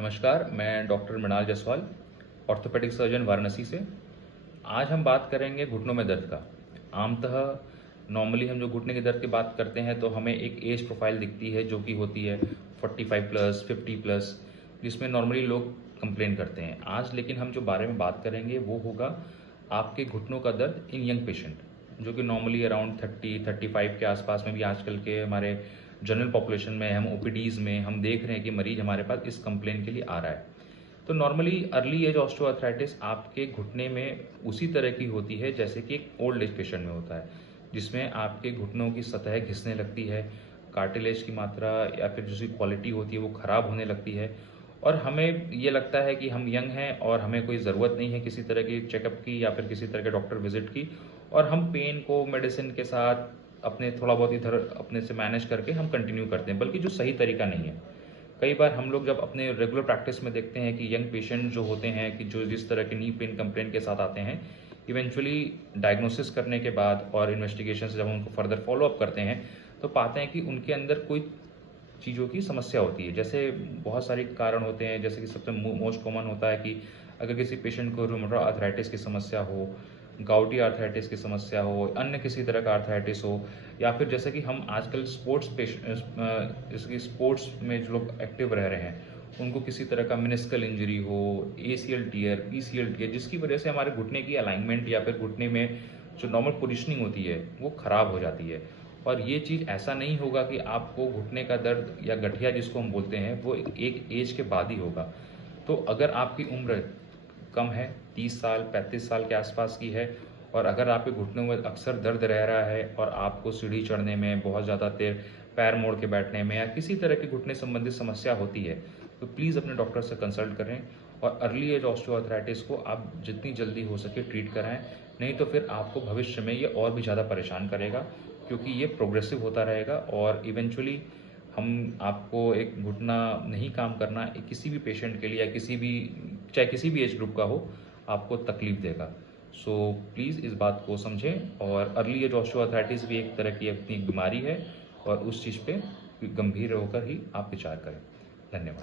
नमस्कार, मैं doctor Mrinal Jaiswal, orthopaedic surgeon Varanasi से। आज हम बात करेंगे घुटनों में दर्द का। आमतः नॉर्मली हम जो घुटने के दर्द की बात करते हैं तो हमें एक एज प्रोफाइल दिखती है जो कि होती है 45 प्लस 50 प्लस, जिसमें नॉर्मली लोग कंप्लेन करते हैं। आज लेकिन हम जो बारे में बात करेंगे वो होगा आपके घुटनों का दर्द इन यंग पेशेंट, जो कि नॉर्मली अराउंड 30-35 के आसपास में भी आजकल के हमारे जनरल पॉपुलेशन में हम ओपीडीज में हम देख रहे हैं कि मरीज हमारे पास इस कंप्लेन के लिए आ रहा है। तो नॉर्मली अर्ली एज ऑस्टियोआर्थराइटिस आपके घुटने में उसी तरह की होती है जैसे कि एक ओल्ड एज पेशेंट में होता है, जिसमें आपके घुटनों की सतह घिसने लगती है, कार्टिलेज की मात्रा या फिर जिसकी क्वालिटी होती है वो ख़राब होने लगती है, और हमें ये लगता है कि हम यंग हैं और हमें कोई ज़रूरत नहीं है किसी तरह की चेकअप की या फिर किसी तरह के डॉक्टर विजिट की, और हम पेन को मेडिसिन के साथ अपने थोड़ा बहुत इधर अपने से मैनेज करके हम कंटिन्यू करते हैं, बल्कि जो सही तरीका नहीं है। कई बार हम लोग जब अपने रेगुलर प्रैक्टिस में देखते हैं कि यंग पेशेंट जो होते हैं कि जो जिस तरह के नी पेन कंप्लेन के साथ आते हैं, इवेंचुअली डायग्नोसिस करने के बाद और इन्वेस्टिगेशन से जब हम उनको फर्दर फॉलो अप करते हैं तो पाते हैं कि उनके अंदर कोई चीज़ों की समस्या होती है। जैसे बहुत सारे कारण होते हैं, जैसे कि सबसे मोस्ट कॉमन होता है कि अगर किसी पेशेंट को रूमेटॉइड आर्थराइटिस की समस्या हो, गाउटी आर्थराइटिस की समस्या हो, अन्य किसी तरह का आर्थराइटिस हो, या फिर जैसे कि हम आजकल जैसे कि स्पोर्ट्स में जो लोग एक्टिव रह रहे हैं उनको किसी तरह का मेनिस्कल इंजरी हो, एसीएल टीयर, पीसीएल टीयर, जिसकी वजह से हमारे घुटने की अलाइनमेंट या फिर घुटने में जो नॉर्मल पोजिशनिंग होती है वो ख़राब हो जाती है। और ये चीज़ ऐसा नहीं होगा कि आपको घुटने का दर्द या गठिया जिसको हम बोलते हैं वो एक एज के बाद ही होगा। तो अगर आपकी उम्र कम है, 30 साल 35 साल के आसपास की है, और अगर आपके घुटनों में अक्सर दर्द रह रहा है और आपको सीढ़ी चढ़ने में बहुत ज़्यादा देर, पैर मोड़ के बैठने में या किसी तरह की घुटने संबंधित समस्या होती है, तो प्लीज़ अपने डॉक्टर से कंसल्ट करें और अर्ली एज ऑस्टियोआर्थराइटिस को आप जितनी जल्दी हो सके ट्रीट कराएं। नहीं तो फिर आपको भविष्य में ये और भी ज़्यादा परेशान करेगा, क्योंकि ये प्रोग्रेसिव होता रहेगा और इवेंचुअली हम आपको एक घुटना नहीं काम करना किसी भी पेशेंट के लिए या चाहे किसी भी एज ग्रुप का हो, आपको तकलीफ देगा। सो प्लीज़ इस बात को समझें, और अर्ली एज ऑस्टियोआर्थराइटिस भी एक तरह की अपनी बीमारी है और उस चीज़ पे गंभीर होकर ही आप विचार करें। धन्यवाद।